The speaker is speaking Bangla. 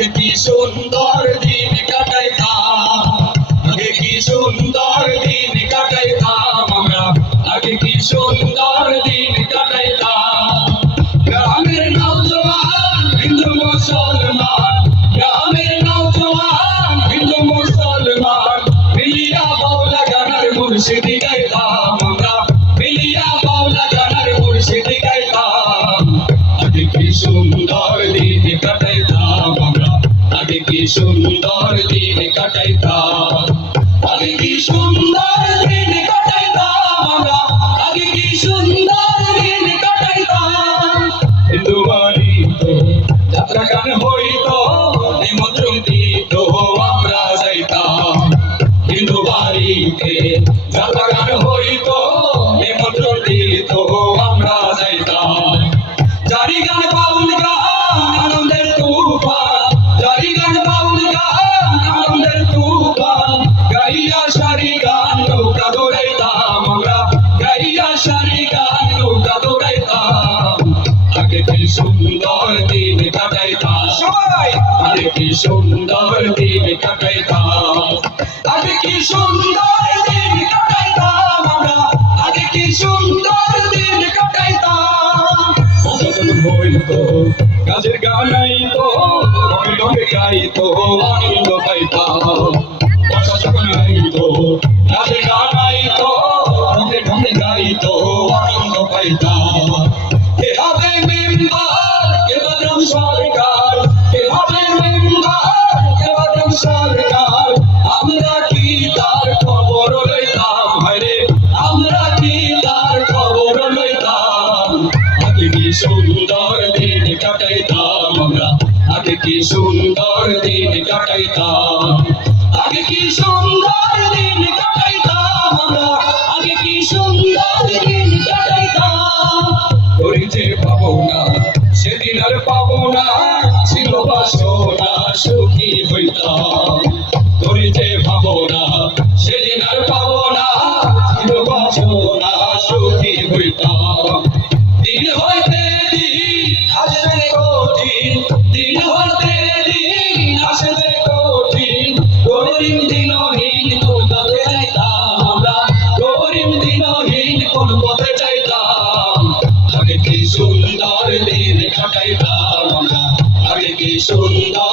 আগে কি সুন্দর দিন কাটাইতাম, আগে কি সুন্দর দিন কাটাইতাম আমরা, আগে কি সুন্দর দিন কাটাইতাম। গ্রামের নওজোয়ান হিন্দু মুসলমান, গ্রামের নওজোয়ান হিন্দু মুসলমান মিলিয়া বাউলা গানের মুর্শিদি গাইতাম আমরা, মিলিয়া বাউলা গানের মুর্শিদি গাইতাম। আগে কি সুন্দর দিন কাটাইতাম আমরা, আগে কি সুন্দর দিন কাটাইতাম, আগে কি সুন্দর দিন কাটাইতাম আমরা, আগে কি সুন্দর দিন কাটাইতাম। হিন্দু বাড়িতে যাত্রা গান হইতো, নিমন্ত্রণ দিত আমরা যাইতাম। হিন্দু বাড়িতে যাত্রা গান হইতো, নিমন্ত্রণ দিত আমরা যাইতাম। জারি গান বাউল গান আনন্দের তুফান, জারি গান বাউল গান আনন্দের তুফান, গাইয়া সারি গান নৌকা দৌড়াইতাম আমরা, গাইয়া সারি গান নৌকা দৌড়াইতাম। আগে কি সুন্দর দিন কাটাইতাম সবাই, আগে কি সুন্দর দিন কাটাইতাম, আগে কি সুন্দর দিন কাটাইতাম আমরা, আগে কি সুন্দর দিন কাটাইতাম। যখন হইতো কাজের গান আইতো, রঙে রঙে গাইতো আনন্দ পাইতাম। বর্ষা যখন আইতো কাজের গান আইতো, রঙে রঙে গাইতো আনন্দ পাইতাম। কে হবে মেম্বার, কে বদরম সরকার, কে হবে মেম্বার, কে বদরম সরকার, আমরা কি তার খবর লইতাম ভাইরে, আমরা কি তার খবর লইতাম। আগে কি সুন্দর দিন কাটাইতাম আমরা, আগে কি সুন্দর দিন কাটাইতাম, আগে কি সুন্দর দিন কাটাইতাম আমরা, আগে কি সুন্দর দিন কাটাইতাম। করিতে পাবো না সেদিন আর পাবো না, ছিল বাসনা সুখী হইতাম। করিতে পাবো না সেদিন আর পাবো না, ছিল বাসনা সুখী হইতাম। দিন হইতে দিন আসে কঠিন, দিন হইতে দিন আসে কঠিন, গরিব দিনহীন কোন পথে যাইতাম আমরা, গরিব দিনহীন কোন পথে যাইতাম। আগে কি সুন্দর দিন কাটাইতাম আমরা, আগে কি সুন্দর